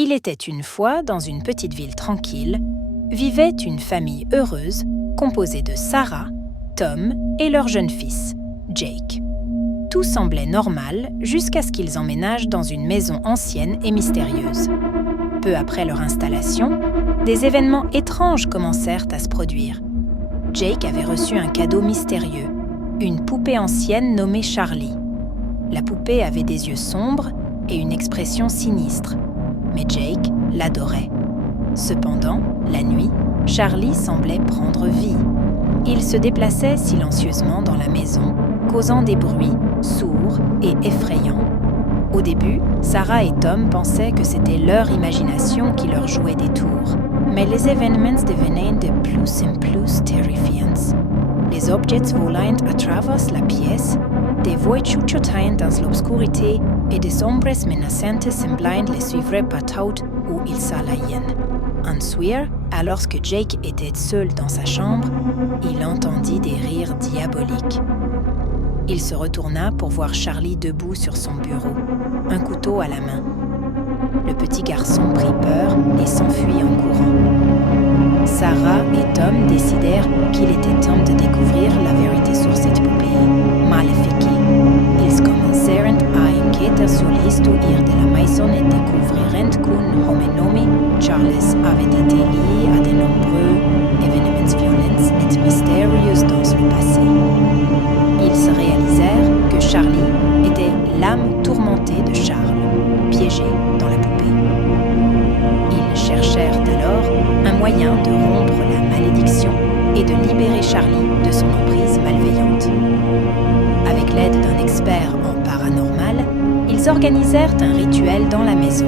Il était une fois, dans une petite ville tranquille, vivait une famille heureuse composée de Sarah, Tom et leur jeune fils, Jake. Tout semblait normal jusqu'à ce qu'ils emménagent dans une maison ancienne et mystérieuse. Peu après leur installation, des événements étranges commencèrent à se produire. Jake avait reçu un cadeau mystérieux, une poupée ancienne nommée Charlie. La poupée avait des yeux sombres et une expression sinistre, mais Jake l'adorait. Cependant, la nuit, Charlie semblait prendre vie. Il se déplaçait silencieusement dans la maison, causant des bruits sourds et effrayants. Au début, Sarah et Tom pensaient que c'était leur imagination qui leur jouait des tours, mais les événements devenaient de plus en plus terrifiants. Les objets volaient à travers la pièce, des voix chuchotaient dans l'obscurité et des ombres menaçantes semblaient les suivre partout où ils s'allaient. Un soir, alors que Jake était seul dans sa chambre, il entendit des rires diaboliques. Il se retourna pour voir Charlie debout sur son bureau, un couteau à la main. Le petit garçon prit peur et s'enfuit en courant. Sarah et Tom décidèrent qu'il était temps de découvrir la vérité sur cette poupée maléfique. Ils commencèrent à enquêter sur l'histoire de la maison et découvrirent qu'un homme nommé Charles avait été lié à de nombreux événements violents et mystérieux dans le passé. Ils se réalisèrent que Charlie était l'âme tourmentée de Charles, piégée dans la poupée. Ils cherchèrent alors un moyen de rompre la malédiction et de libérer Charlie de son emprise malveillante. Avec l'aide d'un expert en paranormal, ils organisèrent un rituel dans la maison.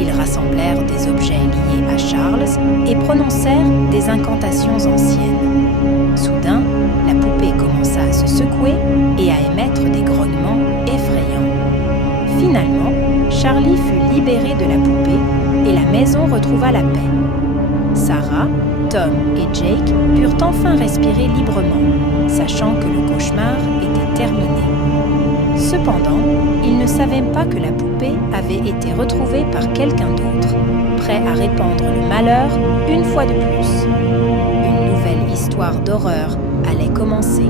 Ils rassemblèrent des objets liés à Charles et prononcèrent des incantations anciennes. Soudain, la poupée commença à se secouer et à émettre des grognements effrayants. Finalement, Charlie fut libéré de la poupée et la maison retrouva la paix. Sarah, Tom et Jake purent enfin respirer librement, sachant que le cauchemar était terminé. Cependant, ils ne savaient pas que la poupée avait été retrouvée par quelqu'un d'autre, prêt à répandre le malheur une fois de plus. Une nouvelle histoire d'horreur allait commencer.